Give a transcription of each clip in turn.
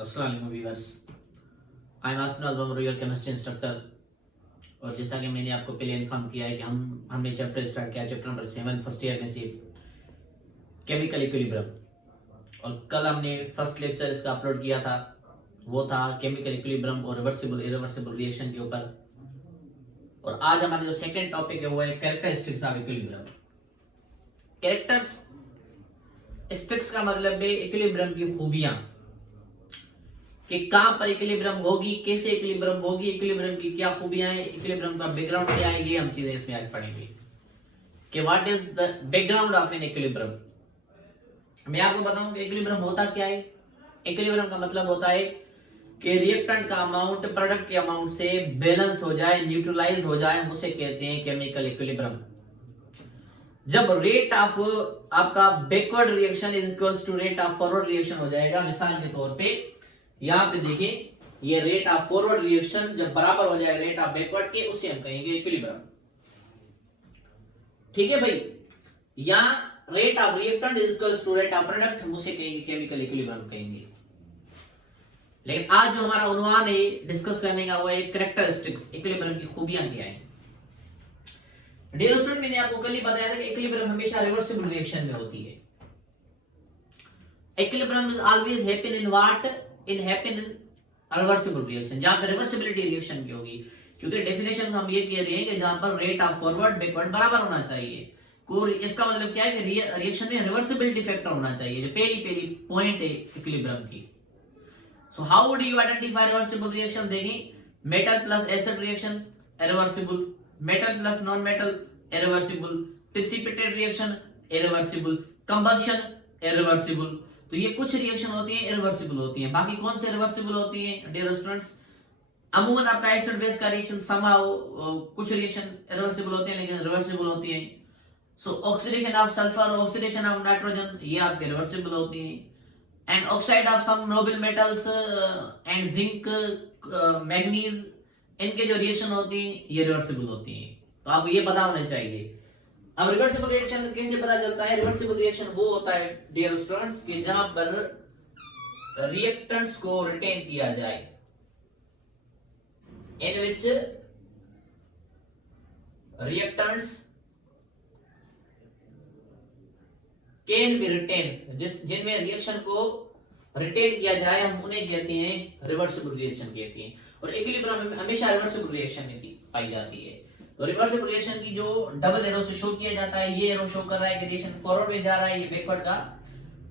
अस्सलाम वालेकुम viewers. I am Asif Nazar, your chemistry instructor. और जैसा कि मैंने आपको पहले इन्फॉर्म किया है कि हमने चैप्टर स्टार्ट किया, चैप्टर नंबर 7 फर्स्ट ईयर में से केमिकल इक्विलिब्रियम। और कल हमने फर्स्ट लेक्चर इसका अपलोड किया था, वो था केमिकल इक्विलिब्रियम और रिवर्सिबल इरिवर्सिबल रिएक्शन के ऊपर। और आज हमारा जो सेकंड टॉपिक है वो है कैरेक्टरिस्टिक्स ऑफ इक्विलिब्रियम। कैरेक्टरिस्टिक्स का मतलब है इक्विलिब्रियम की खूबियां, कि कहां पर इक्विलिब्रियम होगी, कैसे इक्विलिब्रियम होगी, इक्विलिब्रियम की क्या खूबियां हैं, इक्विलिब्रियम का बैकग्राउंड क्या है, ये हम चीजें इसमें आज पढ़ेंगे कि what is the background of an equilibrium. मैं आपको बताऊं कि इक्विलिब्रियम होता क्या है। इक्विलिब्रियम का मतलब होता है कि रिएक्टेंट का अमाउंट प्रोडक्ट के अमाउंट से बैलेंस हो जाए, न्यूट्रलाइज हो जाए, हम उसे कहते हैं केमिकल इक्विलिब्रियम। जब रेट ऑफ आपका backward reaction is equals to rate of forward reaction हो जाएगा, मिसाल के तौर पे यहां पे देखिए, ये रेट ऑफ फॉरवर्ड रिएक्शन जब बराबर हो जाए रेट ऑफ बैकवर्ड के, उसे हम कहेंगे इक्विलिब्रियम। ठीक है भाई, यहां rate of reactant is equals to rate of product, हम उसे कहेंगे केमिकल इक्विलिब्रियम कहेंगे। लेकिन आज जो हमारा उन्वान है डिस्कस करने का वो है कैरेक्टरिस्टिक्स, इक्विलिब्रियम की खूबियां क्या हैं। डियर स्टूडेंट, मैंने आपको कल ही बताया था कि इक्विलिब्रियम हमेशा रिवर्सिबल रिएक्शन में होती है। Equilibrium is always happen in what happen in reversible reaction, जहां पर रिवर्सिबिलिटी रिएक्शन की होगी। क्योंकि डेफिनेशन हम ये कह रहे हैं कि जहां पर रेट ऑफ फॉरवर्ड बैकवर्ड बराबर होना चाहिए। इसका मतलब क्या है कि रिएक्शन में रिवर्सिबिलिटी फैक्टर होना चाहिए, जो पहली पॉइंट है इक्विलिब्रियम की। So how would you identify reversible reaction? देखिए, metal plus acid reaction irreversible, metal plus non metal irreversible, precipitate reaction irreversible, combustion irreversible. तो ये कुछ रिएक्शन होती है इरिवर्सिबल होती है। बाकी कौन से रिवर्सिबल होती है डियर स्टूडेंट्स? अमूमन आपका एसिड बेस का रिएक्शन समहाउ कुछ रिएक्शन इरिवर्सिबल होते हैं लेकिन रिवर्सिबल होती है। So oxidation of sulphur, oxidation of nitrogen, ये आपके रिवर्सिबल होती है। And oxide of some noble metals and zinc, manganese, इनके जो रिएक्शन होती है ये रिवर्सिबल होती है। तो आपको ये पता होना चाहिए। अब रिवर्सिबल रिएक्शन कैसे पता चलता है? रिवर्सिबल रिएक्शन वो होता है डियर स्टूडेंट्स कि जहां पर रिएक्टेंट्स को रिटेन किया जाए, इन विच रिएक्टेंट्स कैन बी रिटेन, जिनमें रिएक्शन को रिटेन किया जाए, हम उन्हें कहते हैं रिवर्सिबल रिएक्शन कहते हैं। और इक्विलिब्रियम हमेशा रिवर्सिबल रिएक्शन में पाई जाती है। तो रिवर्सिबल रिएक्शन की जो डबल एरो से शो किया जाता है, ये एरो शो कर रहा है कि रिएक्शन फॉरवर्ड में जा रहा है, ये बैकवर्ड का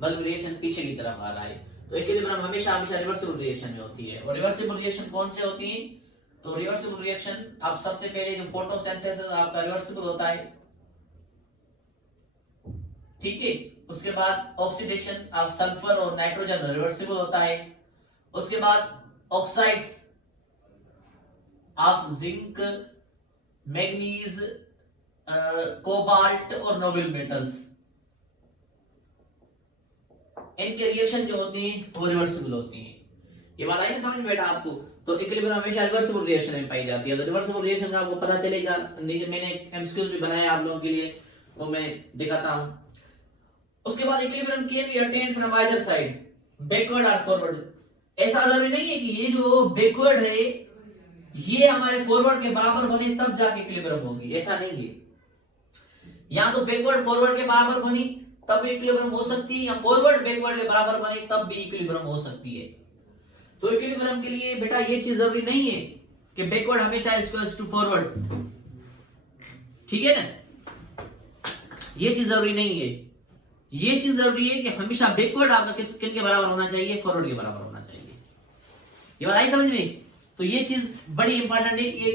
मतलब रिएक्शन पीछे की तरफ आ रहा है। तो इक्विलिब्रियम हमेशा रिवर्सिबल रिएक्शन में होती है। और रिवर्सिबल रिएक्शन कौन से होती है? तो रिवर्सिबल रिएक्शन आप सबसे पहले जो फोटोसिंथेसिस आपका रिवर्सिबल होता है, ठीक है। उसके बाद ऑक्सीडेशन ऑफ सल्फर और नाइट्रोजन रिवर्सिबल होता है। उसके बाद oxides of zinc, manganese, cobalt और नोबल मेटल्स, इनके रिएक्शन जो होती हैं वो रिवर्सिबल होती हैं। ये बात आई ना समझ में बेटा आपको? तो इक्विलिब्रियम हमेशा रिवर्सिबल रिएक्शन में पाई जाती है। तो रिवर्सिबल रिएक्शन का आपको पता चलेगा, मैंने एमसीक्यूज भी बनाया आप लोगों के लिए, वो मैं दिखाता हूं। उसके बाद equilibrium can be attend from either side, backward और फॉरवर्ड। ऐसा जरूरी नहीं है कि ये जो बैकवर्ड है ये हमारे फॉरवर्ड के बराबर बने तब जाके इक्विलिब्रियम होगी, ऐसा नहीं है। या तो बैकवर्ड फॉरवर्ड के बराबर बनी तब इक्विलिब्रियम हो सकती है, या फॉरवर्ड बैकवर्ड के बराबर बने तब भी इक्विलिब्रियम हो सकती है। तो इक्विलिब्रियम के लिए बेटा ये चीज जरूरी नहीं है कि बैकवर्ड हमेशा इक्वल्स टू फॉरवर्ड, ठीक है ना? ये चीज जरूरी नहीं है। ये चीज जरूरी है कि हमेशा बैकवर्ड आपका किन के बराबर होना चाहिए? फॉरवर्ड के बराबर होना चाहिए। ये बात आई समझ में? तो ये चीज बड़ी इंपॉर्टेंट है कि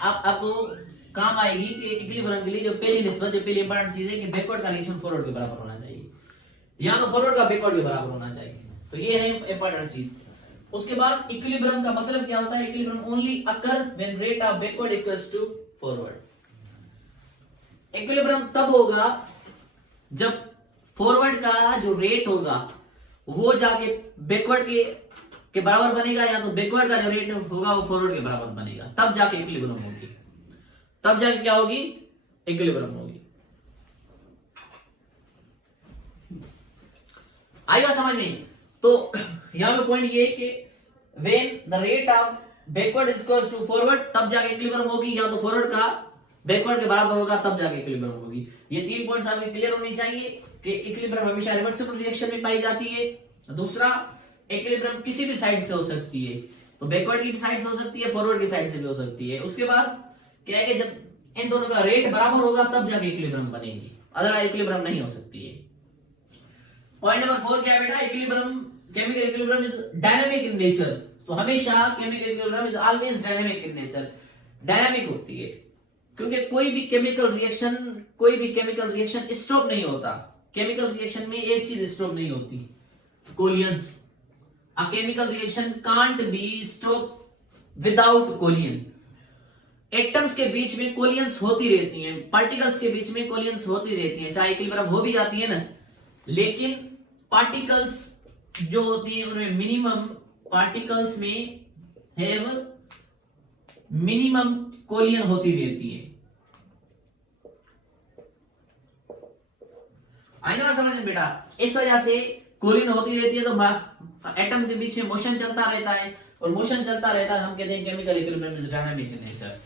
आपको काम आएगी कि इक्विलिब्रियम के लिए जो पहली निस्बत, जो पहली इंपॉर्टेंट चीज है कि बैकवर्ड का रिएक्शन फॉरवर्ड के बराबर होना चाहिए, या तो फॉरवर्ड का बैकवर्ड के बराबर होना चाहिए। तो ये है इंपॉर्टेंट चीज। उसके बाद इक्विलिब्रियम का मतलब क्या होता है? Equilibrium only occur when rate of backward equals to forward. Equilibrium तब होगा जब फॉरवर्ड का जो रेट होगा वो जाके बैकवर्ड के बराबर बनेगा, या तो बैकवर्ड का जो रेट होगा वो फॉरवर्ड के बराबर बनेगा, तब जाके इक्विलिब्रियम होगी। तब जाके क्या होगी? इक्विलिब्रियम होगी। आई बात समझ में? तो यहाँ पे पॉइंट ये है कि when the rate of backward is equals to forward, तब जाके इक्विलिब्रियम होगी, या तो फॉरवर्ड का बैकवर्ड के बराबर होगा तब जाके इक्विलिब्रियम होगी। ये 3 पॉइंट्स आपके क्लियर होने चाहिए कि इक्विलिब्रियम हमेशा रिवर्सिबल रिएक्शन में पाई जाती है। दूसरा, इक्विलिब्रियम किसी भी साइड से हो सकती है, तो बैकवर्ड की साइड से हो सकती है, फॉरवर्ड की साइड से भी हो सकती है। उसके बाद क्या है कि जब इन दोनों का रेट बराबर होगा तब जाके इक्विलिब्रियम बनेगी, अदरवाइज इक्विलिब्रियम नहीं हो सकती है। पॉइंट नंबर 4 क्या है बेटा, equilibrium, chemical equilibrium is dynamic in nature. तो हमेशा chemical equilibrium is always dynamic in nature, dynamic होती है, क्योंकि कोई भी केमिकल रिएक्शन स्टॉप नहीं होता। केमिकल रिएक्शन में एक चीज स्टॉप नहीं होती, collisions. A chemical reaction can't be stop without collision. Atoms के बीच में कोलियंस होती रहती हैं, पार्टिकल्स के बीच में कोलियंस होती रहती हैं, चाहे इक्विलिब्रियम हो भी जाती है ना, लेकिन पार्टिकल्स जो होती हैं उनमें मिनिमम, पार्टिकल्स में हैव मिनिमम कोलियन होती रहती है। आई ना समझ में बेटा, इस वजह से कोलियन होती रहती है, तो एटम के बीच में मोशन चलता रहता है, और मोशन चलता रहता है, हम कहते हैं chemical equilibrium is dynamic in nature.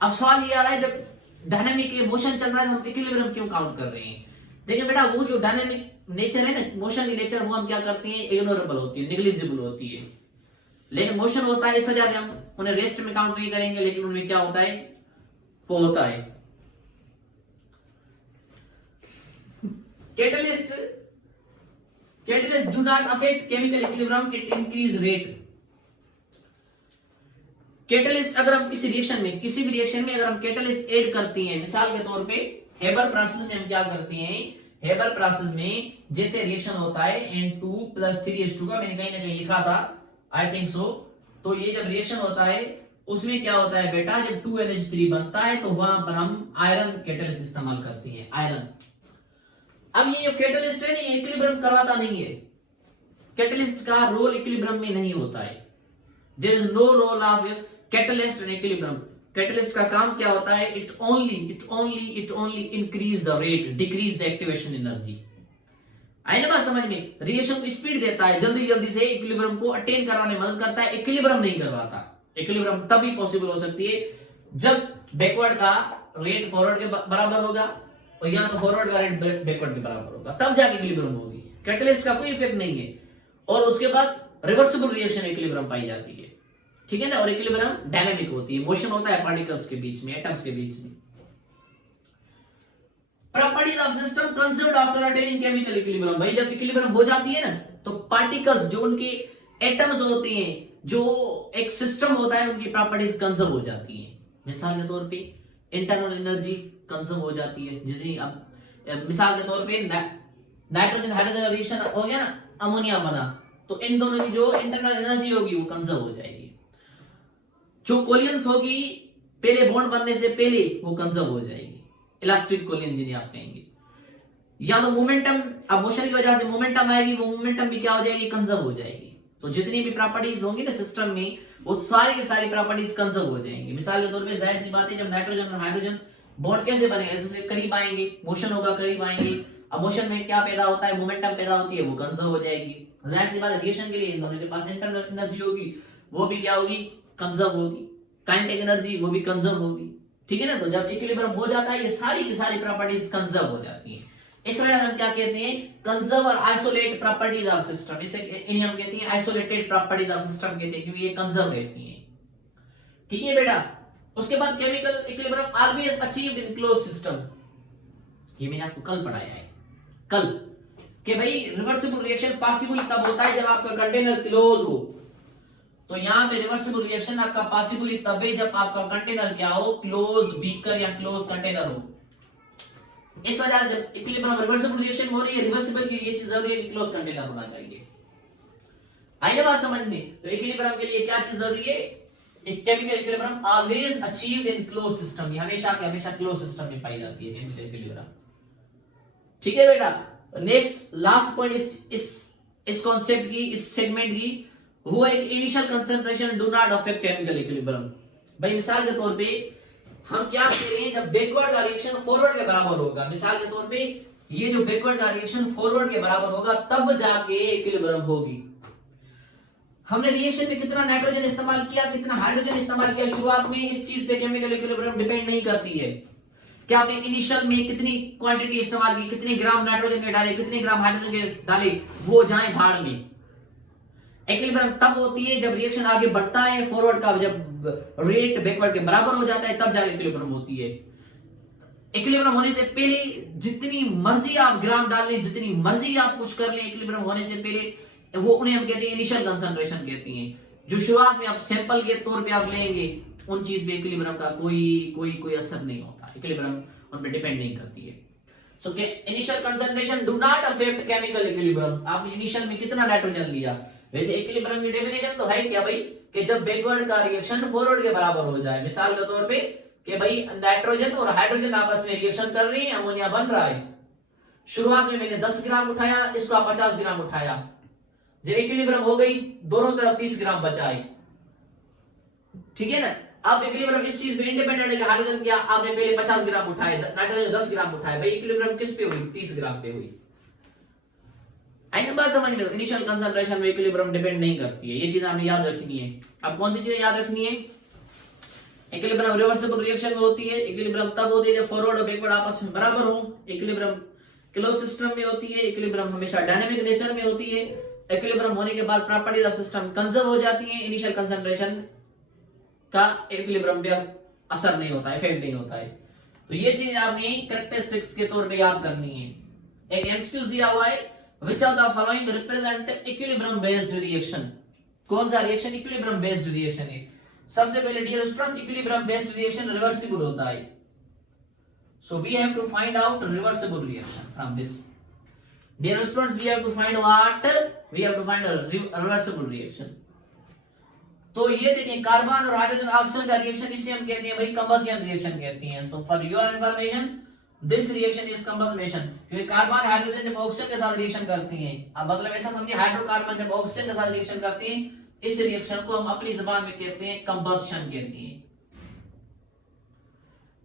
अब सवाल ये आ रहा है, जब डायनामिक मोशन चल रहा है, हम इक्विलिब्रियम क्यों काउंट कर रहे हैं? देखिए बेटा, वो जो डायनामिक नेचर है ना, मोशन की नेचर, वो हम क्या करते हैं, इग्नोरेबल होती है, नेग्लिजिबल होती है। लेकिन मोशन होता है, इस वजह से हम उन्हें रेस्ट में काउंट नहीं करेंगे, लेकिन उनमें क्या होता है, वो होता है catalyst do not affect chemical equilibrium, it increase rate. Catalyst, अगर हम किसी रिएक्शन में, किसी भी रिएक्शन में अगर हम कैटलिस्ट ऐड करते हैं, मिसाल के तौर पे हेबर प्रोसेस में हम क्या करते हैं, हेबर प्रोसेस में जैसे रिएक्शन होता है N2 + 3H2 का, मैंने कहीं ना कहीं लिखा था, आई थिंक सो। तो ये जब रिएक्शन होता है उसमें क्या होता है बेटा, जब 2NH3 बनता है तो वहां पर हम आयरन कैटलिस्ट इस्तेमाल करते हैं, आयरन। अब ये जो कैटलिस्ट है ये इक्विलिब्रियम करवाता नहीं है, कैटलिस्ट का रोल इक्विलिब्रियम में नहीं होता है। There is no role of catalyst in equilibrium. Catalyst का काम क्या होता है, it only increase the rate, decrease the activation energy. आई ना बात समझ में, रिएक्शन को स्पीड देता है, जल्दी जल्दी से इक्विलिब्रियम को अटेन करवाने में मदद करता है, इक्विलिब्रियम नहीं करवाता। इक्विलिब्रियम तभी पॉसिबल हो सकती है जब बैकवर्ड का रेट फॉरवर्ड के बराबर होगा, और या तो फॉरवर्ड का रेट बैकवर्ड के बराबर होगा, तब जाके इक्विलिब्रियम होगी। कैटलिस्ट का कोई इफेक्ट नहीं है, और उसके बाद रिवर्सिबल रिएक्शन इक्विलिब्रियम पाई जाती है, ठीक है ना। और इक्विलिब्रियम डायनामिक होती है, मोशन होता है पार्टिकल्स के बीच में, एटम्स के बीच में। Properties of system conserved after attaining chemical equilibrium. भाई जब इक्विलिब्रियम हो जाती है ना, तो पार्टिकल्स जो उनके एटम्स होते हैं, जो एक सिस्टम होता है, उनकी प्रॉपर्टीज कंजर्व हो जाती हैं। मिसाल के तौर पे इंटरनल एनर्जी कंजर्व हो जाती है, जितनी अब मिसाल के तौर पे नाइट्रोजन हाइड्रोजन रिएक्शन हो गया ना, अमोनिया बना, तो इन दोनों की जो इंटरनल एनर्जी होगी वो कंजर्व हो जाएगी। जो कोलियंस होगी पहले बॉन्ड बनने से पहले वो कंजर्व हो जाएगी, इलास्टिक कोलियन जिन्हें आप कहेंगे। या तो मोमेंटम, अब मोशन की वजह से मोमेंटम आएगी, वो मोमेंटम भी क्या हो जाएगी, कंजर्व हो जाएगी। तो जितनी भी प्रॉपर्टीज होंगी ना सिस्टम में, वो सारी की सारी प्रॉपर्टीज कंजर्व हो जाएंगी। मिसाल के तौर पे जाहिर सी बात है, जब नाइट्रोजन और हाइड्रोजन बॉन्ड कैसे बनेगा, जैसे करीब आएंगे, मोशन होगा, करीब आएंगे, अब मोशन में क्या पैदा होता है, मोमेंटम पैदा होती है, वो कंजर्व हो जाएगी। जाहिर सी बात है, रिएक्शन के लिए इन दोनों के पास इंटरनल एनर्जी होगी, वो भी क्या होगी, कंजर्व होगी। काइनेटिक एनर्जी वो भी कंजर्व होगी, ठीक है ना। तो जब इक्विलिब्रियम हो जाता है, ये सारी की सारी प्रॉपर्टीज कंजर्व हो जाती हैं। इस वजह से हम क्या कहते हैं, कंजर्व और आइसोलेट प्रॉपर्टीज ऑफ सिस्टम। इसे इन्हें हम कहते हैं आइसोलेटेड प्रॉपर्टीज ऑफ सिस्टम कहते हैं, क्योंकि ये कंजर्व रहती हैं, ठीक है बेटा। उसके बाद chemical equilibrium always achieved in close system. ये मैंने आपको कल पढ़ाया है, कल, कि भाई रिवर्सिबल रिएक्शन पॉसिबल तब होता है जब आपका कंटेनर क्लोज हो। तो यहां पे रिवर्सिबल रिएक्शन आपका पॉसिबल तब है जब आपका कंटेनर क्या हो, क्लोज बीकर या क्लोज कंटेनर हो। इस वजह से जब इक्विलिब्रियम रिवर्सिबल रिएक्शन हो रही है, रिवर्सिबल के लिए ये चीज जरूरी है कि क्लोज कंटेनर होना चाहिए। आई ना बात समझ में। तो इक्विलिब्रियम के लिए क्या चीज जरूरी है, एक chemical equilibrium always achieved in close system. ये हमेशा के हमेशा क्लोज सिस्टम में पाई जाती है केमिकल इक्विलिब्रियम, ठीक है बेटा। नेक्स्ट लास्ट पॉइंट इस कॉन्सेप्ट की, इस सेगमेंट की, वो एक initial concentration do not affect chemical equilibrium. भाई मिसाल के तौर पे हम क्या कह रहे हैं, जब बैकवर्ड का रिएक्शन फॉरवर्ड के बराबर होगा, मिसाल के तौर पे ये जो बैकवर्ड का रिएक्शन फॉरवर्ड के बराबर होगा, तब जाके इक्विलिब्रियम होगी। हमने रिएक्शन में कितना नाइट्रोजन इस्तेमाल किया, कितना हाइड्रोजन इस्तेमाल किया शुरुआत में, इस चीज पे केमिकल इक्विलिब्रियम डिपेंड नहीं करती है कि आपने इनिशियल में कितनी क्वांटिटी इस्तेमाल की, कितने ग्राम नाइट्रोजन के डाले, कितने ग्राम हाइड्रोजन के डाले, वो जाए भाड़ में। इक्विलिब्रियम तब होती है जब रिएक्शन आगे बढ़ता है, फॉरवर्ड का जब रेट बैकवर्ड के बराबर हो जाता है, तब जाके इक्विलिब्रियम होती है। इक्विलिब्रियम होने से पहले जितनी मर्जी आप ग्राम डाल लें, जितनी मर्जी आप कुछ कर लें, इक्विलिब्रियम होने से पहले वो उन्हें हम कहते हैं इनिशियल कंसंट्रेशन कहती हैं। जो शुरुआत में आप सैंपल के तौर पे आप लेंगे, उन चीज पे इक्विलिब्रियम का कोई असर नहीं होता, इक्विलिब्रियम उन पे डिपेंड नहीं करती है। So initial concentration do not affect chemical equilibrium. आपने इनिशियल में कितना नाइट्रोजन लिया, वैसे इक्विलिब्रियम की डेफिनेशन तो है क्या भाई कि जब बैकवर्ड का रिएक्शन फॉरवर्ड के बराबर हो जाए। मिसाल के तौर पे कि भाई नाइट्रोजन और हाइड्रोजन आपस में रिएक्शन कर रही है, अमोनिया बन रहा है। शुरुआत में मैंने 10 ग्राम उठाया, इसको 50 ग्राम उठाया, जब इक्विलिब्रियम हो गई दोनों तरफ 30 ग्राम बचा है, ठीक है ना। अब इक्विलिब्रियम इस चीज पे इंडिपेंडेंट है कि हाइड्रोजन क्या आपने पहले 50 ग्राम उठाए, नाइट्रोजन 10 ग्राम उठाए, भाई इक्विलिब्रियम किस पे हुई, 30 ग्राम पे हुई। आई बात समझ में, इनिशियल कंसंट्रेशन में इक्विलिब्रियम डिपेंड नहीं करती है, ये चीज हमें याद रखनी है। अब कौन सी चीजें याद रखनी है, इक्विलिब्रियम रिवर्सिबल रिएक्शन में होती है, इक्विलिब्रियम तब होती है जब फॉरवर्ड और बैकवर्ड आपस में बराबर हो, इक्विलिब्रियम क्लोज सिस्टम में होती है, इक्विलिब्रियम हमेशा डायनामिक नेचर में होती है, इक्विलिब्रियम होने के बाद प्रॉपर्टीज ऑफ सिस्टम कंजर्व हो जाती हैं, इनिशियल कंसंट्रेशन का इक्विलिब्रियम पे असर नहीं होता, इफेक्ट नहीं होता है। तो ये चीज आपने कैरेक्टरिस्टिक्स के तौर पे याद करनी है। एक एमसीक्यूज दिया हुआ है, which of the following represent equilibrium based reaction. कौन सा रिएक्शन इक्विलिब्रियम बेस्ड रिएक्शन है। सबसे पहले dear students, equilibrium based reaction reversible होता है। So we have to find out reversible reaction from this. Dear students, we have to find what, we have to find a reversible reaction. तो ये देखिए carbon और hydrogen oxygen का reaction, इसे हम कहते हैं भाई कंबशन रिएक्शन कहते हैं। So for your information this reaction is combustion, क्योंकि कार्बन हाइड्रोजन जब ऑक्सीजन के साथ रिएक्शन करती हैं, अब मतलब ऐसा समझिए हाइड्रोकार्बन जब ऑक्सीजन के साथ रिएक्शन करती हैं, इस रिएक्शन को हम अपनी जुबान में कहते हैं कंबशन कहते हैं,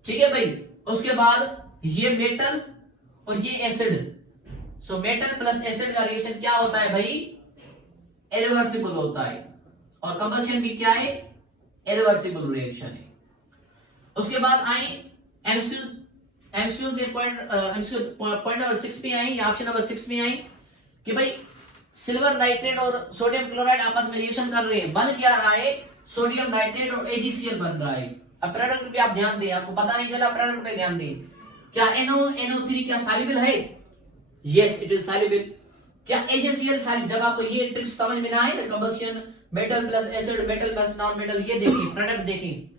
ठीक है भाई। उसके बाद ये मेटल और ये acid, so metal plus acid का रिएक्शन क्या होता है भाई, इरिवर्सिबल होता है, और कंबशन भी क्या है, इरिवर्सिबल रिएक्शन है। उसके बाद आई एमसीक्यू में पॉइंट नंबर 6 पे आई, ऑप्शन नंबर 6 में आई कि भाई सिल्वर नाइट्रेट और सोडियम क्लोराइड आपस में रिएक्शन कर रहे हैं, बन क्या रहा है, सोडियम नाइट्रेट और AgCl बन रहा है। अब प्रोडक्ट पे आप ध्यान दें, आपको पता नहीं चला, प्रोडक्ट पे ध्यान दें। क्या NO3 क्या सॉल्युबल है, यस इट इज सॉल्युबल। क्या AgCl सॉल्युबल, जब आपको ये ट्रिक्स समझ में ना आए तो combustion metal plus acid, metal plus non metal, ये देखिए प्रोडक्ट देखिए,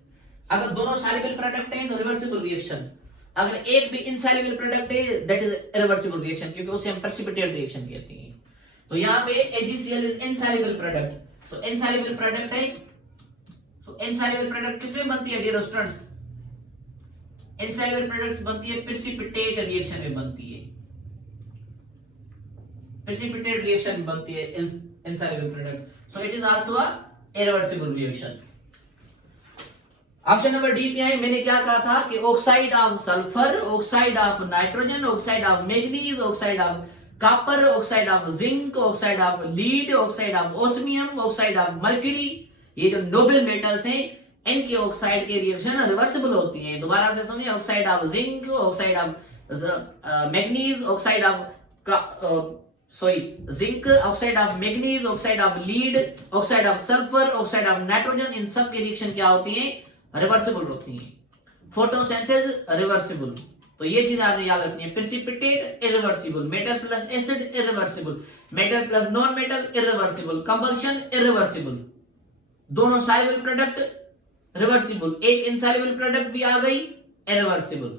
अगर दोनों सॉल्युबल प्रोडक्ट हैं तो रिवर्सिबल रिएक्शन, अगर एक भी इनसॉल्युबल प्रोडक्ट है दैट इज इरिवर्सिबल रिएक्शन, क्योंकि उसे हम प्रेसिपिटेट रिएक्शन कहते हैं। तो यहां पे AgCl is insoluble product, so insoluble product है, तो इनसॉल्युबल प्रोडक्ट किसमें बनती है डियर स्टूडेंट्स, इनसॉल्युबल प्रोडक्ट्स बनती है प्रेसिपिटेट रिएक्शन में बनती है, प्रेसिपिटेट रिएक्शन में बनती है insoluble product, so it is also a irreversible reaction. Option number D पे आए, मैंने क्या कहा था कि oxide of sulphur, oxide of nitrogen, oxide of manganese, oxide of copper, oxide of zinc, oxide of lead, oxide of osmium, oxide of mercury, ये जो noble metals हैं इनके ऑक्साइड के रिएक्शन रिवर्सिबल होती हैं। दोबारा से समझिए, oxide of zinc, oxide of manganese, oxide of zinc, oxide of manganese, oxide of lead, oxide of sulphur, oxide of nitrogen, इन सब के रिएक्शन क्या होती हैं, रिवर्सिबल होती हैं। फोटोसिंथेसिस रिवर्सिबल, तो ये चीज आपने याद रखनी है। Precipitate irreversible, metal plus acid irreversible, metal plus non metal irreversible, combustion irreversible, दोनों सॉल्युबल प्रोडक्ट रिवर्सिबल, एक इनसॉल्युबल प्रोडक्ट भी आ गई इरिवर्सिबल,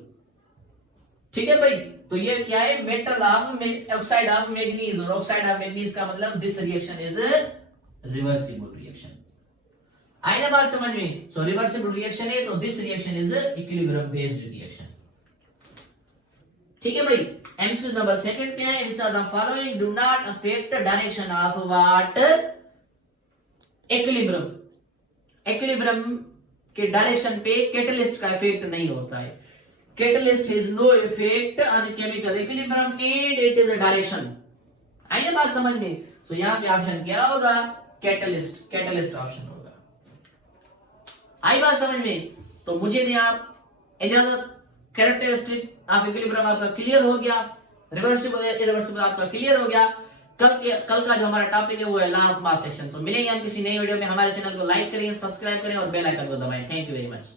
ठीक है भाई। तो ये क्या है, metal of oxide of manganese, और ऑक्साइड ऑफ मैग्नीज का मतलब this reaction is reversible reaction. आई ना बात समझ में। सो रिवर्सिबल रिएक्शन है तो this reaction is equilibrium based reaction, ठीक है भाई। एमसीक्यू नंबर 2 पे है, which of the following do not affect direction of what, equilibrium. Equilibrium के डायरेक्शन पे कैटलिस्ट का इफेक्ट नहीं होता है, catalyst has no effect on chemical equilibrium and it is a direction. आई ना बात समझ में। तो यहां पे ऑप्शन क्या होगा कैटलिस्ट ऑप्शन होगा। आई बात समझ में? तो मुझे दें आप इजाजत। कैरेक्टरिस्टिक ऑफ इक्विलिब्रियम आपका क्लियर हो गया, रिवर्सिबल इरिवर्सिबल आपका क्लियर हो गया। कल का जो हमारा टॉपिक है वो है लॉ ऑफ मास एक्शन। तो मिलेंगे हम किसी नई वीडियो में। हमारे चैनल को लाइक करें, सब्सक्राइब करें और बेल आइकन को दबाएं। Thank you very much.